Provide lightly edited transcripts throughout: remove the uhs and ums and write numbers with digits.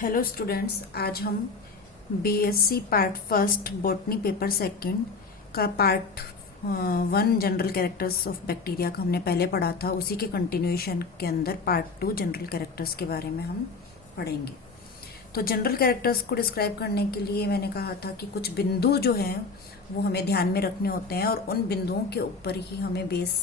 Hello students, आज हम BSc part first botany paper second का part one general characters of bacteria का हमने पहले पढ़ा था। उसी के कंटिन्यूएशन के अंदर पार्ट टू जनरल कैरेक्टर्स के बारे में हम पढ़ेंगे। तो जनरल कैरेक्टर्स को डिस्क्राइब करने के लिए मैंने कहा था कि कुछ बिंदु जो हैं वो हमें ध्यान में रखने होते हैं और उन बिंदुओं के ऊपर ही हमें बेस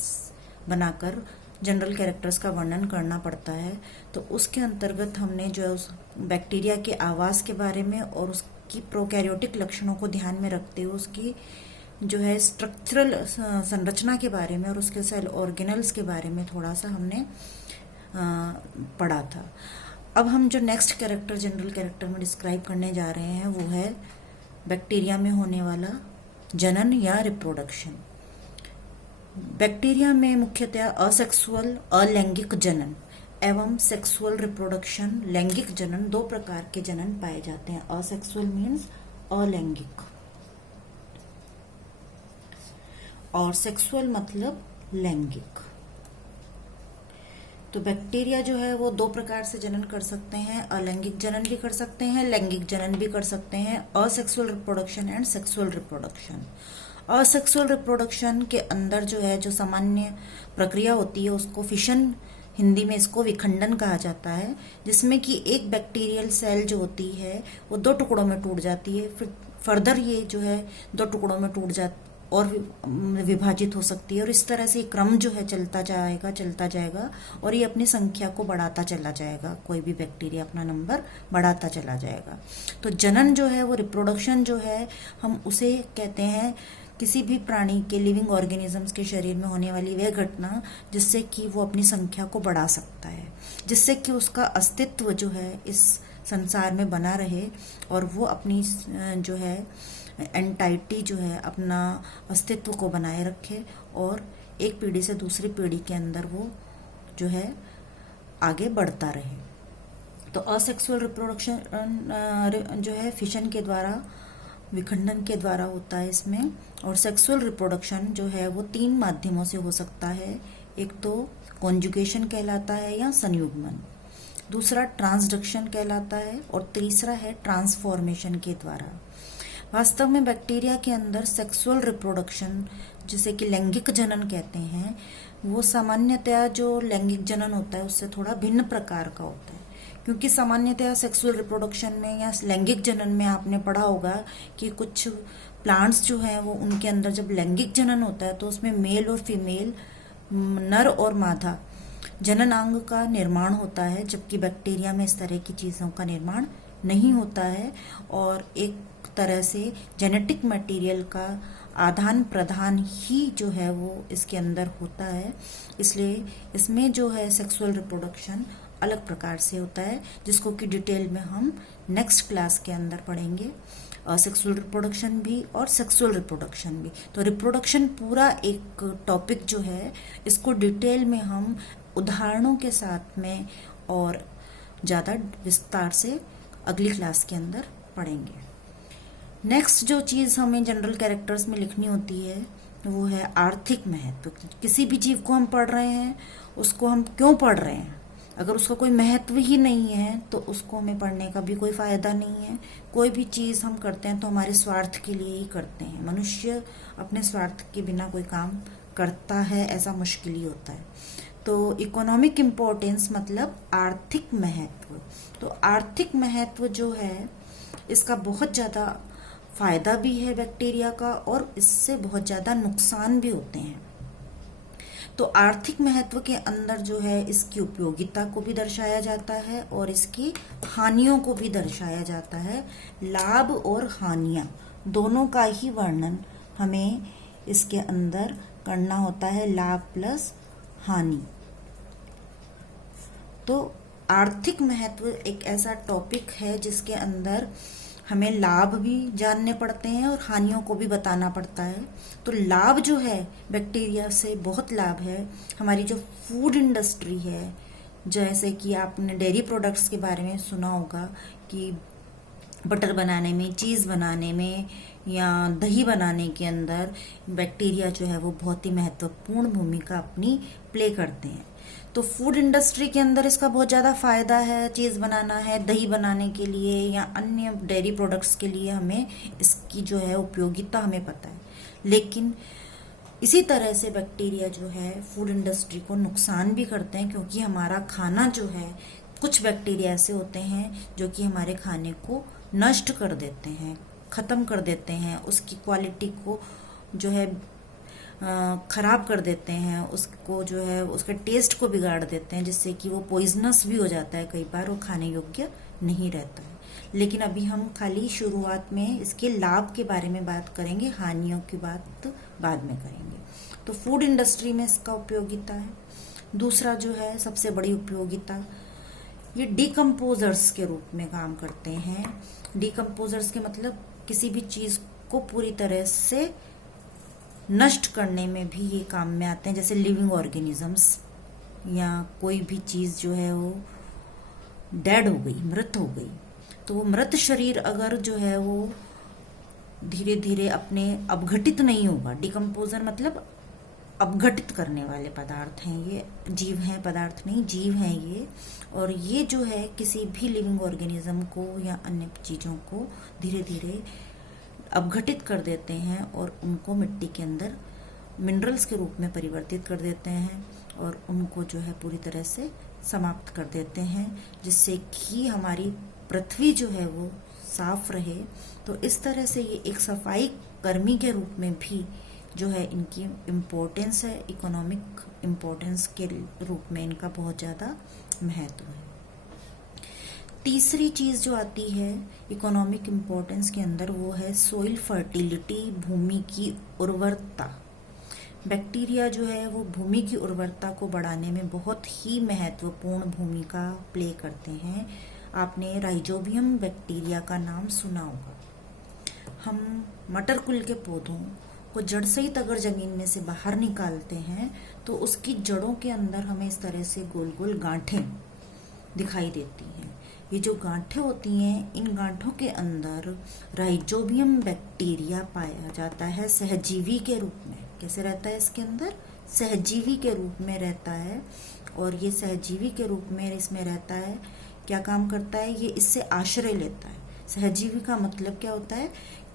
बनाकर जनरल कैरेक्टर्स का वर्णन करना पड़ता है। तो उसके अंतर्गत हमने जो है उस बैक्टीरिया के आवास के बारे में और उसकी प्रोकैरियोटिक लक्षणों को ध्यान में रखते हुए उसकी जो है स्ट्रक्चरल संरचना के बारे में और उसके सेल ऑर्गेनल्स के बारे में थोड़ा सा हमने पढ़ा था। अब हम जो नेक्स्ट कैरेक्टर जनरल कैरेक्टर में डिस्क्राइब करने जा रहे हैं वो है बैक्टीरिया में होने वाला जनन या रिप्रोडक्शन। बैक्टीरिया में मुख्यतः असेक्सुअल अलैंगिक जनन एवं सेक्सुअल रिप्रोडक्शन लैंगिक जनन दो प्रकार के जनन पाए जाते हैं। असेक्सुअल मीन्स अलैंगिक और सेक्सुअल मतलब लैंगिक। तो बैक्टीरिया जो है वो दो प्रकार से जनन कर सकते हैं, अलैंगिक जनन भी कर सकते हैं, लैंगिक जनन भी कर सकते हैं। Asexual reproduction and sexual reproduction. Asexual reproduction के अंदर जो है जो सामान्य प्रक्रिया होती है उसको फिशन, हिंदी में इसको विखंडन कहा जाता है, जिसमें कि एक बैक्टीरियल सेल जो होती है वो दो टुकड़ों में टूट जाती है। फिर फर्दर ये जो है दो टुकड़ों में टूट जा और विभाजित हो सकती है और इस तरह से क्रम जो है चलता जाएगा और ये अपनी संख्या को बढ़ाता चला जाएगा। कोई भी बैक्टीरिया अपना नंबर बढ़ाता चला जाएगा। तो जनन जो है वो रिप्रोडक्शन जो है हम उसे कहते हैं किसी भी प्राणी के लिविंग ऑर्गेनिजम्स के शरीर में होने वाली वह घटना जिससे कि वो अपनी संख्या को बढ़ा सकता है, जिससे कि उसका अस्तित्व जो है इस संसार में बना रहे और वो अपनी जो है एंटाइटी जो है अपना अस्तित्व को बनाए रखे और एक पीढ़ी से दूसरी पीढ़ी के अंदर वो जो है आगे बढ़ता रहे। तो असेक्सुअल रिप्रोडक्शन जो है फिशन के द्वारा, विखंडन के द्वारा होता है इसमें। और सेक्सुअल रिप्रोडक्शन जो है वो तीन माध्यमों से हो सकता है। एक तो कॉन्जुगेशन कहलाता है या संयुग्मन, दूसरा ट्रांसडक्शन कहलाता है और तीसरा है ट्रांसफॉर्मेशन के द्वारा। वास्तव में बैक्टीरिया के अंदर सेक्सुअल रिप्रोडक्शन जिसे कि लैंगिक जनन कहते हैं वो सामान्यतया जो लैंगिक जनन होता है उससे थोड़ा भिन्न प्रकार का होता है, क्योंकि सामान्यतया सेक्सुअल रिप्रोडक्शन में या लैंगिक जनन में आपने पढ़ा होगा कि कुछ प्लांट्स जो हैं वो उनके अंदर जब लैंगिक जनन होता है तो उसमें मेल और फीमेल, नर और मादा जननांग का निर्माण होता है, जबकि बैक्टीरिया में इस तरह की चीज़ों का निर्माण नहीं होता है और एक तरह से जेनेटिक मटेरियल का आदान प्रदान ही जो है वो इसके अंदर होता है। इसलिए इसमें जो है सेक्सुअल रिप्रोडक्शन अलग प्रकार से होता है, जिसको कि डिटेल में हम नेक्स्ट क्लास के अंदर पढ़ेंगे। सेक्सुअल रिप्रोडक्शन भी और सेक्सुअल रिप्रोडक्शन भी। तो रिप्रोडक्शन पूरा एक टॉपिक जो है इसको डिटेल में हम उदाहरणों के साथ में और ज़्यादा विस्तार से अगली क्लास के अंदर पढ़ेंगे। नेक्स्ट जो चीज़ हमें जनरल कैरेक्टर्स में लिखनी होती है वो है आर्थिक महत्व। किसी भी जीव को हम पढ़ रहे हैं उसको हम क्यों पढ़ रहे हैं? अगर उसका कोई महत्व ही नहीं है तो उसको हमें पढ़ने का भी कोई फ़ायदा नहीं है। कोई भी चीज़ हम करते हैं तो हमारे स्वार्थ के लिए ही करते हैं। मनुष्य अपने स्वार्थ के बिना कोई काम करता है ऐसा मुश्किल ही होता है। तो इकोनॉमिक इम्पोर्टेंस मतलब आर्थिक महत्व। तो आर्थिक महत्व जो है इसका बहुत ज़्यादा फ़ायदा भी है बैक्टीरिया का और इससे बहुत ज़्यादा नुकसान भी होते हैं। तो आर्थिक महत्व के अंदर जो है इसकी उपयोगिता को भी दर्शाया जाता है और इसकी हानियों को भी दर्शाया जाता है। लाभ और हानियाँ दोनों का ही वर्णन हमें इसके अंदर करना होता है, लाभ प्लस हानि। तो आर्थिक महत्व एक ऐसा टॉपिक है जिसके अंदर हमें लाभ भी जानने पड़ते हैं और हानियों को भी बताना पड़ता है। तो लाभ जो है बैक्टीरिया से बहुत लाभ है। हमारी जो फूड इंडस्ट्री है, जैसे कि आपने डेयरी प्रोडक्ट्स के बारे में सुना होगा कि बटर बनाने में, चीज़ बनाने में या दही बनाने के अंदर बैक्टीरिया जो है वो बहुत ही महत्वपूर्ण भूमिका अपनी प्ले करते हैं। तो फूड इंडस्ट्री के अंदर इसका बहुत ज़्यादा फायदा है। चीज़ बनाना है, दही बनाने के लिए या अन्य डेयरी प्रोडक्ट्स के लिए हमें इसकी जो है उपयोगिता हमें पता है। लेकिन इसी तरह से बैक्टीरिया जो है फूड इंडस्ट्री को नुकसान भी करते हैं, क्योंकि हमारा खाना जो है, कुछ बैक्टीरिया ऐसे होते हैं जो कि हमारे खाने को नष्ट कर देते हैं, ख़त्म कर देते हैं, उसकी क्वालिटी को जो है ख़राब कर देते हैं, उसको जो है उसके टेस्ट को बिगाड़ देते हैं, जिससे कि वो पॉइजनस भी हो जाता है, कई बार वो खाने योग्य नहीं रहता है। लेकिन अभी हम खाली शुरुआत में इसके लाभ के बारे में बात करेंगे, हानियों की बात बाद में करेंगे। तो फूड इंडस्ट्री में इसका उपयोगिता है। दूसरा जो है सबसे बड़ी उपयोगिता, ये डिकम्पोजर्स के रूप में काम करते हैं। डिकम्पोजर्स के मतलब किसी भी चीज़ को पूरी तरह से नष्ट करने में भी ये काम में आते हैं, जैसे लिविंग ऑर्गेनिजम्स या कोई भी चीज़ जो है वो डेड हो गई, मृत हो गई, तो वो मृत शरीर अगर जो है वो धीरे धीरे अपने अपघटित नहीं होगा। डिकम्पोजर मतलब अपघटित करने वाले पदार्थ हैं, ये जीव हैं, पदार्थ नहीं, जीव हैं ये। और ये जो है किसी भी लिविंग ऑर्गेनिज्म को या अन्य चीज़ों को धीरे धीरे अपघटित कर देते हैं और उनको मिट्टी के अंदर मिनरल्स के रूप में परिवर्तित कर देते हैं और उनको जो है पूरी तरह से समाप्त कर देते हैं, जिससे कि हमारी पृथ्वी जो है वो साफ रहे। तो इस तरह से ये एक सफाई कर्मी के रूप में भी जो है इनकी इम्पोर्टेंस है, इकोनॉमिक इम्पोर्टेंस के रूप में इनका बहुत ज़्यादा महत्व है। तीसरी चीज़ जो आती है इकोनॉमिक इम्पोर्टेंस के अंदर, वो है सोइल फर्टिलिटी, भूमि की उर्वरता। बैक्टीरिया जो है वो भूमि की उर्वरता को बढ़ाने में बहुत ही महत्वपूर्ण भूमिका प्ले करते हैं। आपने राइजोबियम बैक्टीरिया का नाम सुना होगा। हम मटर कुल के पौधों को जड़ सहित अगर जमीन में से बाहर निकालते हैं तो उसकी जड़ों के अंदर हमें इस तरह से गोल गोल गांठें दिखाई देती हैं। ये जो गांठें होती हैं, इन गांठों के अंदर राइजोबियम बैक्टीरिया पाया जाता है सहजीवी के रूप में। कैसे रहता है इसके अंदर? सहजीवी के रूप में रहता है। और ये सहजीवी के रूप में इसमें रहता है, क्या काम करता है? ये इससे आश्रय लेता है। सहजीवी का मतलब क्या होता है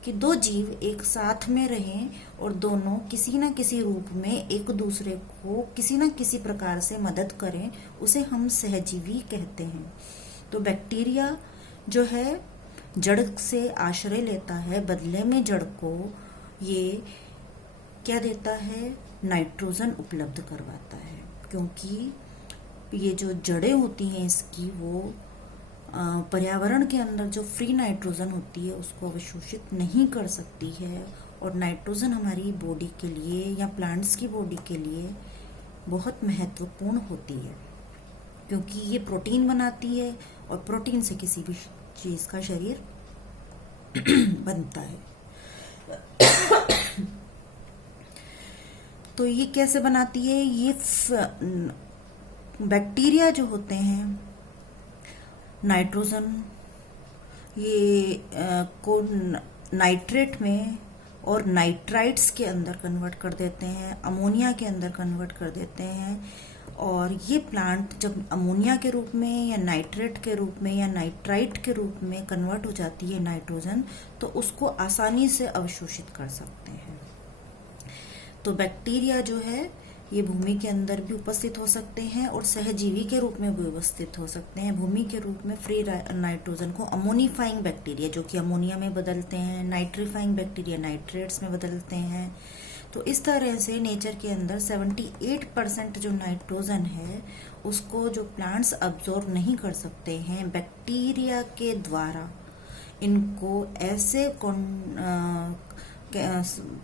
कि दो जीव एक साथ में रहें और दोनों किसी न किसी रूप में एक दूसरे को किसी न किसी प्रकार से मदद करें, उसे हम सहजीवी कहते हैं। तो बैक्टीरिया जो है जड़ से आश्रय लेता है, बदले में जड़ को ये क्या देता है? नाइट्रोजन उपलब्ध करवाता है, क्योंकि ये जो जड़ें होती हैं इसकी वो पर्यावरण के अंदर जो फ्री नाइट्रोजन होती है उसको अवशोषित नहीं कर सकती है। और नाइट्रोजन हमारी बॉडी के लिए या प्लांट्स की बॉडी के लिए बहुत महत्वपूर्ण होती है, क्योंकि ये प्रोटीन बनाती है और प्रोटीन से किसी भी चीज़ का शरीर बनता है। तो ये कैसे बनाती है? ये बैक्टीरिया जो होते हैं नाइट्रोजन ये को नाइट्रेट में और नाइट्राइट्स के अंदर कन्वर्ट कर देते हैं, अमोनिया के अंदर कन्वर्ट कर देते हैं। और ये प्लांट जब अमोनिया के रूप में या नाइट्रेट के रूप में या नाइट्राइट के रूप में कन्वर्ट हो जाती है नाइट्रोजन, तो उसको आसानी से अवशोषित कर सकते हैं। तो बैक्टीरिया जो है ये भूमि के अंदर भी उपस्थित हो सकते हैं और सहजीवी के रूप में भी उपस्थित हो सकते हैं। भूमि के रूप में फ्री नाइट्रोजन को अमोनिफाइंग बैक्टीरिया जो कि अमोनिया में बदलते हैं, नाइट्रीफाइंग बैक्टीरिया नाइट्रेट्स में बदलते हैं। तो इस तरह से नेचर के अंदर 78% जो नाइट्रोजन है उसको जो प्लांट्स अब्जॉर्ब नहीं कर सकते हैं, बैक्टीरिया के द्वारा इनको ऐसे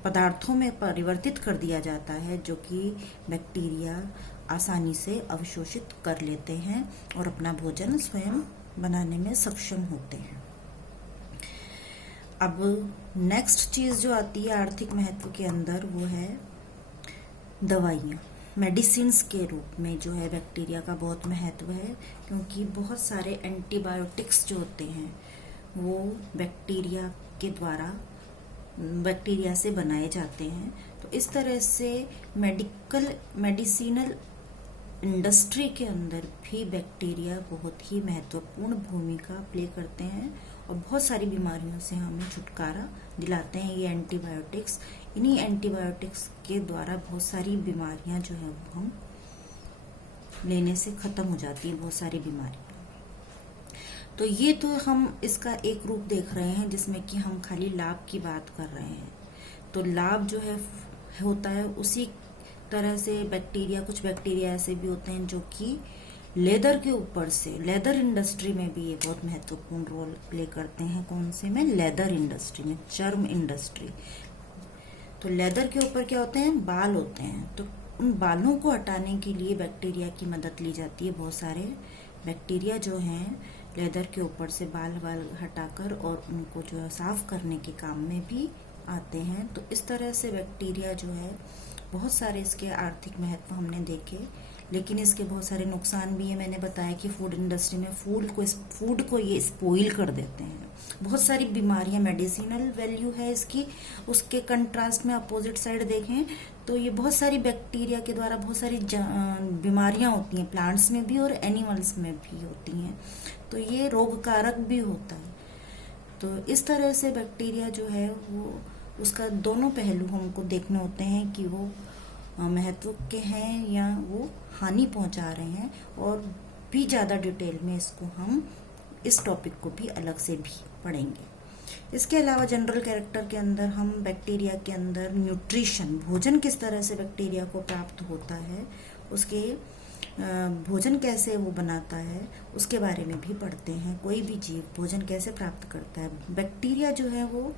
पदार्थों में परिवर्तित कर दिया जाता है जो कि बैक्टीरिया आसानी से अवशोषित कर लेते हैं और अपना भोजन स्वयं बनाने में सक्षम होते हैं। अब नेक्स्ट चीज़ जो आती है आर्थिक महत्व के अंदर, वो है दवाइयाँ। मेडिसिन्स के रूप में जो है बैक्टीरिया का बहुत महत्व है, क्योंकि बहुत सारे एंटीबायोटिक्स जो होते हैं वो बैक्टीरिया के द्वारा बैक्टीरिया से बनाए जाते हैं। तो इस तरह से मेडिसिनल इंडस्ट्री के अंदर भी बैक्टीरिया बहुत ही महत्वपूर्ण भूमिका प्ले करते हैं और बहुत सारी बीमारियों से हमें छुटकारा दिलाते हैं ये एंटीबायोटिक्स। इन्हीं एंटीबायोटिक्स के द्वारा बहुत सारी बीमारियां जो है वो हम लेने से खत्म हो जाती हैं, बहुत सारी बीमारियां। तो ये तो हम इसका एक रूप देख रहे हैं जिसमें कि हम खाली लाभ की बात कर रहे हैं। तो लाभ जो है होता है उसी तरह से बैक्टीरिया, कुछ बैक्टीरिया ऐसे भी होते हैं जो कि लेदर के ऊपर से, लेदर इंडस्ट्री में भी ये बहुत महत्वपूर्ण रोल प्ले करते हैं। कौन से में? लेदर इंडस्ट्री में, चर्म इंडस्ट्री। तो लेदर के ऊपर क्या होते हैं? बाल होते हैं। तो उन बालों को हटाने के लिए बैक्टीरिया की मदद ली जाती है। बहुत सारे बैक्टीरिया जो हैं लेदर के ऊपर से बाल हटाकर और उनको जो है साफ करने के काम में भी आते हैं। तो इस तरह से बैक्टीरिया जो है बहुत सारे इसके आर्थिक महत्व हमने देखे, लेकिन इसके बहुत सारे नुकसान भी है। मैंने बताया कि फूड इंडस्ट्री में फूड को ये स्पॉइल कर देते हैं। बहुत सारी बीमारियां, मेडिसिनल वैल्यू है इसकी, उसके कंट्रास्ट में अपोजिट साइड देखें तो ये बहुत सारी बैक्टीरिया के द्वारा बहुत सारी बीमारियां होती हैं, प्लांट्स में भी और एनिमल्स में भी होती हैं। तो ये रोगकारक भी होता है। तो इस तरह से बैक्टीरिया जो है वो, उसका दोनों पहलू हमको देखने होते हैं कि वो महत्व के हैं या वो हानि पहुंचा रहे हैं। और भी ज़्यादा डिटेल में इसको हम इस टॉपिक को भी अलग से भी पढ़ेंगे। इसके अलावा जनरल कैरेक्टर के अंदर हम बैक्टीरिया के अंदर न्यूट्रिशन, भोजन किस तरह से बैक्टीरिया को प्राप्त होता है, उसके भोजन कैसे वो बनाता है, उसके बारे में भी पढ़ते हैं। कोई भी जीव भोजन कैसे प्राप्त करता है। बैक्टीरिया जो है वो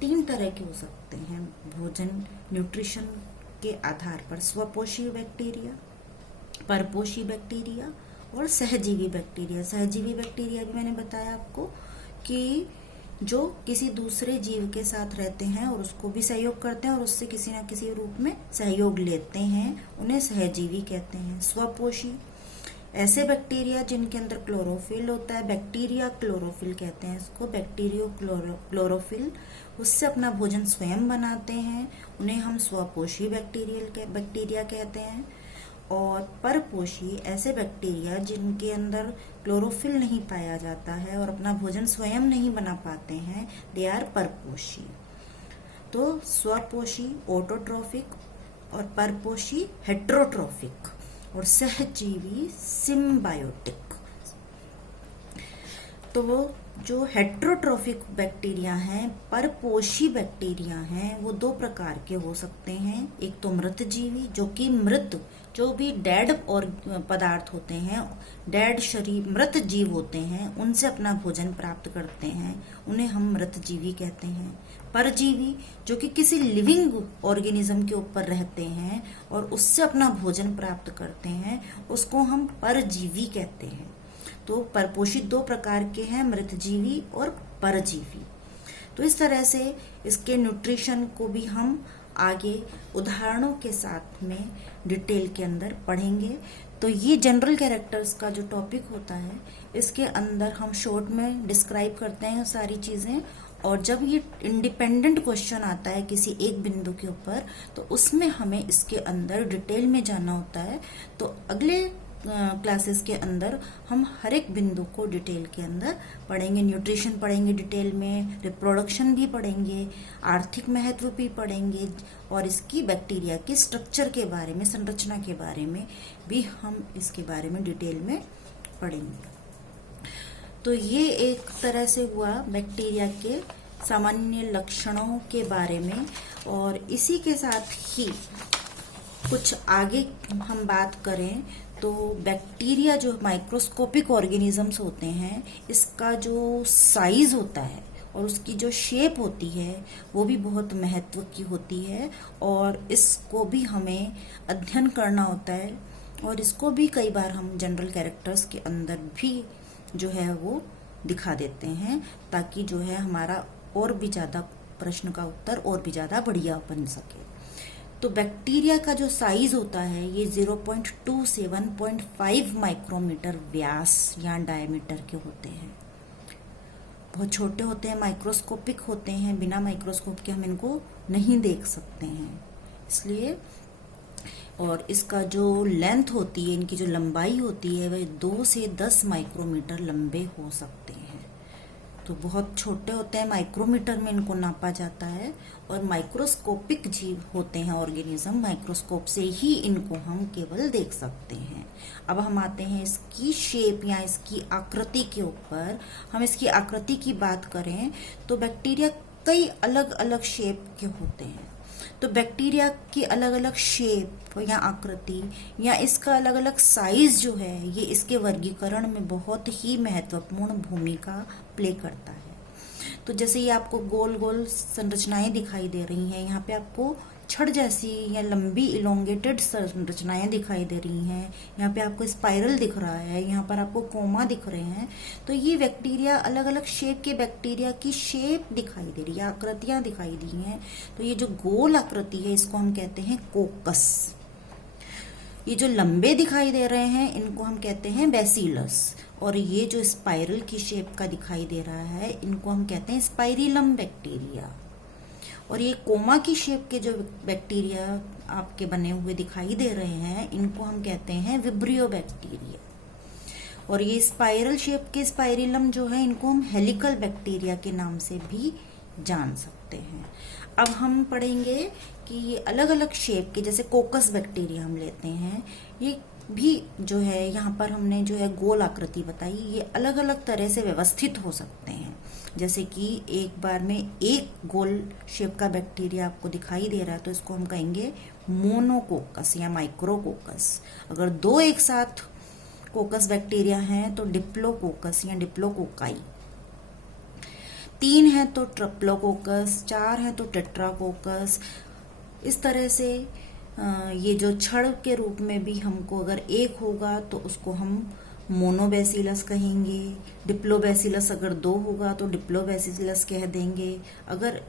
3 तरह के हो सकते हैं भोजन न्यूट्रिशन के आधार पर: स्वपोषी बैक्टीरिया, परपोषी बैक्टीरिया और सहजीवी बैक्टीरिया। सहजीवी बैक्टीरिया भी मैंने बताया आपको कि जो किसी दूसरे जीव के साथ रहते हैं और उसको भी सहयोग करते हैं और उससे किसी ना किसी रूप में सहयोग लेते हैं, उन्हें सहजीवी कहते हैं। स्वपोषी, ऐसे बैक्टीरिया जिनके अंदर क्लोरोफिल होता है, बैक्टीरिया क्लोरोफिल कहते हैं इसको, बैक्टीरियो क्लोरोफिल, उससे अपना भोजन स्वयं बनाते हैं, उन्हें हम स्वपोषी बैक्टीरिया कहते हैं। और परपोषी, ऐसे बैक्टीरिया जिनके अंदर क्लोरोफिल नहीं पाया जाता है और अपना भोजन स्वयं नहीं बना पाते हैं, दे आर परपोषी। तो स्वपोषी ऑटोट्रॉफिक और परपोषी हेट्रोट्रॉफिक और सहजीवी सिम्बायोटिक। तो वो जो हेट्रोट्रॉफिक बैक्टीरिया हैं, परपोषी बैक्टीरिया हैं, वो 2 प्रकार के हो सकते हैं। एक तो मृतजीवी, जो कि मृत, जो भी डेड और पदार्थ होते हैं, डेड शरीर, मृत जीव होते हैं, उनसे अपना भोजन प्राप्त करते हैं, उन्हें हम मृतजीवी कहते हैं। परजीवी, जो कि किसी लिविंग ऑर्गेनिज्म के ऊपर रहते हैं और उससे अपना भोजन प्राप्त करते हैं, उसको हम परजीवी कहते हैं। तो परपोषित 2 प्रकार के हैं, मृतजीवी और परजीवी। तो इस तरह से इसके न्यूट्रिशन को भी हम आगे उदाहरणों के साथ में डिटेल के अंदर पढ़ेंगे। तो ये जनरल कैरेक्टर्स का जो टॉपिक होता है, इसके अंदर हम शॉर्ट में डिस्क्राइब करते हैं सारी चीज़ें, और जब ये इंडिपेंडेंट क्वेश्चन आता है किसी एक बिंदु के ऊपर, तो उसमें हमें इसके अंदर डिटेल में जाना होता है। तो अगले क्लासेस के अंदर हम हर एक बिंदु को डिटेल के अंदर पढ़ेंगे। न्यूट्रिशन पढ़ेंगे डिटेल में, रिप्रोडक्शन भी पढ़ेंगे, आर्थिक महत्व भी पढ़ेंगे, और इसकी बैक्टीरिया की स्ट्रक्चर के बारे में, संरचना के बारे में भी हम इसके बारे में डिटेल में पढ़ेंगे। तो ये एक तरह से हुआ बैक्टीरिया के सामान्य लक्षणों के बारे में। और इसी के साथ ही कुछ आगे हम बात करें तो बैक्टीरिया जो माइक्रोस्कोपिक ऑर्गेनिजम्स होते हैं, इसका जो साइज होता है और उसकी जो शेप होती है वो भी बहुत महत्व की होती है, और इसको भी हमें अध्ययन करना होता है। और इसको भी कई बार हम जनरल कैरेक्टर्स के अंदर भी जो है वो दिखा देते हैं, ताकि जो है हमारा और भी ज़्यादा प्रश्न का उत्तर और भी ज़्यादा बढ़िया बन सके। तो बैक्टीरिया का जो साइज होता है ये 0.2 से 1.5 माइक्रोमीटर व्यास या डायमीटर के होते हैं। बहुत छोटे होते हैं, माइक्रोस्कोपिक होते हैं, बिना माइक्रोस्कोप के हम इनको नहीं देख सकते हैं। इसलिए और इसका जो लेंथ होती है, इनकी जो लंबाई होती है, वह 2 से 10 माइक्रोमीटर लंबे हो सकते हैं। तो बहुत छोटे होते हैं, माइक्रोमीटर में इनको नापा जाता है। और माइक्रोस्कोपिक जीव होते हैं ऑर्गेनिज्म, माइक्रोस्कोप से ही इनको हम केवल देख सकते हैं। अब हम आते हैं इसकी शेप या इसकी आकृति के ऊपर। हम इसकी आकृति की बात करें तो बैक्टीरिया कई अलग अलग शेप के होते हैं। तो बैक्टीरिया की अलग अलग शेप या आकृति या इसका अलग अलग साइज जो है, ये इसके वर्गीकरण में बहुत ही महत्वपूर्ण भूमिका प्ले करता है। तो जैसे ये आपको गोल गोल संरचनाएं दिखाई दे रही हैं, यहाँ पे आपको छड़ जैसी या लंबी इलोंगेटेड संरचनाएं दिखाई दे रही हैं, यहाँ पे आपको स्पाइरल दिख रहा है, यहाँ पर आपको कोमा दिख रहे हैं। तो ये बैक्टीरिया, अलग अलग शेप के बैक्टीरिया की शेप दिखाई दे रही है, आकृतियां दिखाई दी हैं। तो ये जो गोल आकृति है, इसको हम कहते हैं कोकस। ये जो लंबे दिखाई दे रहे हैं, इनको हम कहते हैं बैसिलस। और ये जो स्पाइरल की शेप का दिखाई दे रहा है, इनको हम कहते हैं स्पाइरिलम बैक्टीरिया। और ये कोमा की शेप के जो बैक्टीरिया आपके बने हुए दिखाई दे रहे हैं, इनको हम कहते हैं विब्रियो बैक्टीरिया। और ये स्पाइरल शेप के स्पाइरिलम जो है, इनको हम हेलिकल बैक्टीरिया के नाम से भी जान सकते हैं। अब हम पढ़ेंगे कि ये अलग अलग शेप के, जैसे कोकस बैक्टीरिया हम लेते हैं, ये भी जो है, यहाँ पर हमने जो है गोल आकृति बताई, ये अलग अलग तरह से व्यवस्थित हो सकते हैं। जैसे कि एक बार में एक गोल शेप का बैक्टीरिया आपको दिखाई दे रहा है, तो इसको हम कहेंगे मोनोकोकस या माइक्रोकोकस। अगर दो एक साथ कोकस बैक्टीरिया हैं तो डिप्लोकोकस या डिप्लोकोकाई। 3 है तो ट्रिप्लोकोकस, 4 है तो टेट्राकोकस। इस तरह से ये जो छड़ के रूप में भी हमको अगर एक होगा तो उसको हम मोनोबैसिलस कहेंगे। डिप्लोबैसिलस अगर 2 होगा तो डिप्लोबैसिलस कह देंगे। अगर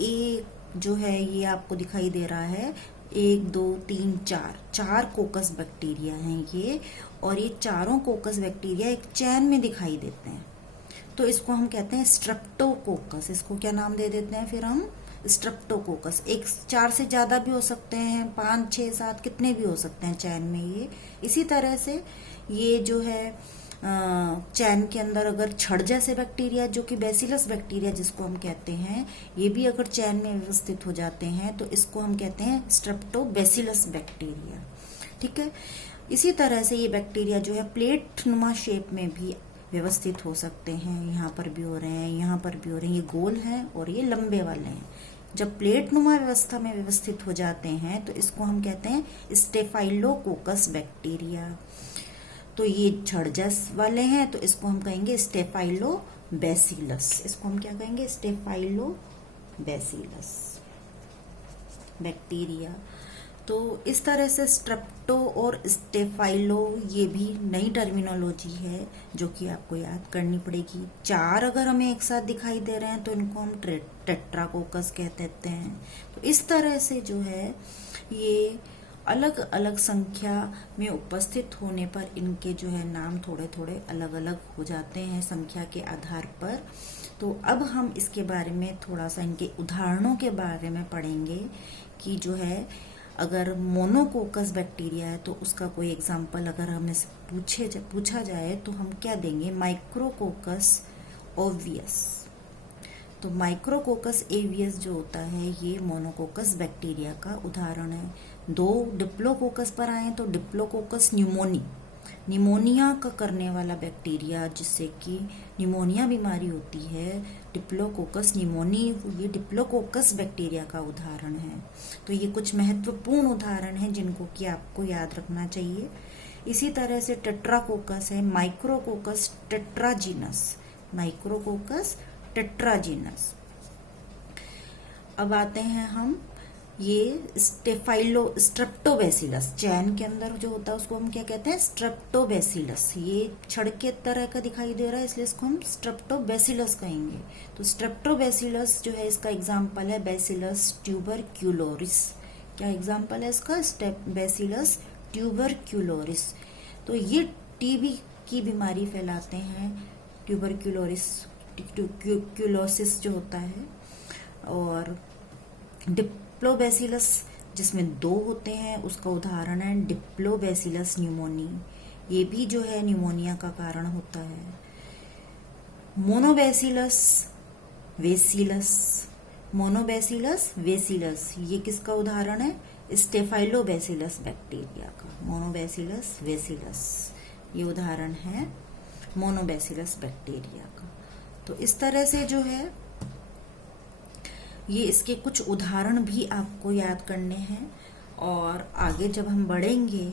एक जो है, ये आपको दिखाई दे रहा है, 1 2 3 4 कोकस बैक्टीरिया हैं ये। और ये चारों कोकस बैक्टीरिया एक चैन में दिखाई देते हैं, तो इसको हम कहते हैं स्ट्रेप्टोकोकस। इसको क्या नाम दे देते हैं फिर हम? स्ट्रेप्टोकोकस। 4 से ज्यादा भी हो सकते हैं, 5 6 7 कितने भी हो सकते हैं चैन में ये। इसी तरह से ये जो है चैन के अंदर अगर छड़ जैसे बैक्टीरिया, जो कि बैसिलस बैक्टीरिया जिसको हम कहते हैं, ये भी अगर चैन में व्यवस्थित हो जाते हैं तो इसको हम कहते हैं स्ट्रेप्टोबैसिलस बैक्टीरिया। ठीक है। इसी तरह से ये बैक्टीरिया जो है प्लेट नुमा शेप में भी व्यवस्थित हो सकते हैं। यहाँ पर भी हो रहे हैं, यहाँ पर भी हो रहे हैं। ये गोल हैं और ये लंबे वाले हैं। जब प्लेट नुमा व्यवस्था में व्यवस्थित हो जाते हैं तो इसको हम कहते हैं स्टेफाइलोकोकस बैक्टीरिया। तो ये छड़ जैस वाले हैं तो इसको हम कहेंगे स्टेफाइलोबैसिलस। इसको हम क्या कहेंगे? स्टेफाइलोबैसिलस बैक्टीरिया। तो इस तरह से स्ट्रेप्टो और स्टेफाइलो ये भी नई टर्मिनोलॉजी है जो कि आपको याद करनी पड़ेगी। 4 अगर हमें एक साथ दिखाई दे रहे हैं तो इनको हम टेट्राकोकस कह देते हैं। तो इस तरह से जो है ये अलग अलग संख्या में उपस्थित होने पर इनके जो है नाम थोड़े थोड़े अलग अलग हो जाते हैं संख्या के आधार पर। तो अब हम इसके बारे में थोड़ा सा इनके उदाहरणों के बारे में पढ़ेंगे कि जो है अगर मोनोकोकस बैक्टीरिया है तो उसका कोई एग्जाम्पल अगर हमें पूछा जाए तो हम क्या देंगे? Micrococcus obvious. तो माइक्रोकोकस एवियस जो होता है ये मोनोकोकस बैक्टीरिया का उदाहरण है। 2 डिप्लोकोकस पर आए तो डिप्लोकोकस निमोनिया का करने वाला बैक्टीरिया, जिससे कि निमोनिया बीमारी होती है, डिप्लोकोकस निमोनी, ये डिप्लोकोकस बैक्टीरिया का उदाहरण है। तो ये कुछ महत्वपूर्ण उदाहरण हैं जिनको कि आपको याद रखना चाहिए। इसी तरह से टेट्राकोकस है, माइक्रोकोकस टेट्राजीनस, माइक्रोकोकस टेट्राजीनस। अब आते हैं हम ये स्ट्रेप्टोबैसिलस, चैन के अंदर जो होता है उसको हम क्या कहते हैं? स्ट्रेप्टोबैसिलस। ये छड़ के तरह का दिखाई दे रहा है इसलिए इसको हम स्ट्रेप्टोबैसिलस कहेंगे। तो स्ट्रेप्टोबैसिलस जो है इसका एग्जाम्पल है बैसिलस ट्यूबरक्यूलोरिस। क्या एग्जाम्पल है इसका? बैसिलस ट्यूबरक्यूलोरिस। तो ये टीबी की बीमारी फैलाते हैं, ट्यूबरक्यूलोसिस जो होता है। और डिप्लोबैसिलस जिसमें 2 होते हैं, उसका उदाहरण है डिप्लोबैसिलस न्यूमोनी। ये भी जो है न्यूमोनिया का कारण होता है। मोनोबैसिलस वेसिलस, मोनोबैसिलस वेसिलस, ये किसका उदाहरण है? स्टेफाइलोबैसिलस बैक्टीरिया का। मोनोबैसिलस वेसिलस ये उदाहरण है मोनोबैसिलस बैक्टीरिया का। तो इस तरह से जो है ये इसके कुछ उदाहरण भी आपको याद करने हैं, और आगे जब हम बढ़ेंगे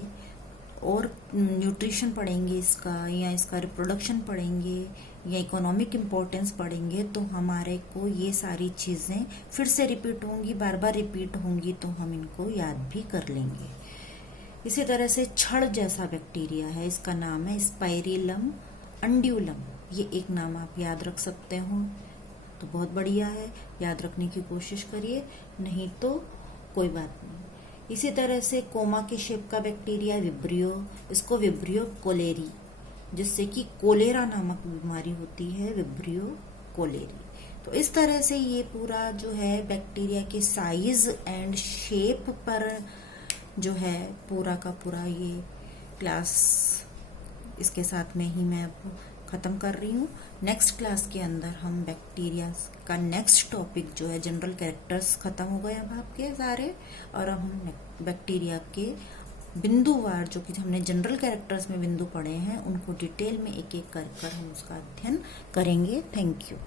और न्यूट्रिशन पढ़ेंगे इसका, या इसका रिप्रोडक्शन पढ़ेंगे, या इकोनॉमिक इम्पोर्टेंस पढ़ेंगे, तो हमारे को ये सारी चीज़ें फिर से रिपीट होंगी, बार बार रिपीट होंगी, तो हम इनको याद भी कर लेंगे। इसी तरह से छड़ जैसा बैक्टीरिया है, इसका नाम है स्पाइरिलम अंड्यूलम। ये एक नाम आप याद रख सकते हो तो बहुत बढ़िया है, याद रखने की कोशिश करिए, नहीं तो कोई बात नहीं। इसी तरह से कोमा के शेप का बैक्टीरिया विब्रियो, इसको विब्रियो कोलेरी, जिससे कि कोलेरा नामक बीमारी होती है, विब्रियो कोलेरी। तो इस तरह से ये पूरा जो है बैक्टीरिया के साइज एंड शेप पर जो है पूरा का पूरा ये क्लास इसके साथ में ही मैं अब ख़त्म कर रही हूँ। नेक्स्ट क्लास के अंदर हम बैक्टीरिया का नेक्स्ट टॉपिक जो है जनरल कैरेक्टर्स ख़त्म हो गए अब आपके सारे, और अब हम बैक्टीरिया के बिंदुवार जो कि हमने जनरल कैरेक्टर्स में बिंदु पढ़े हैं उनको डिटेल में एक एक कर हम उसका अध्ययन करेंगे। Thank you.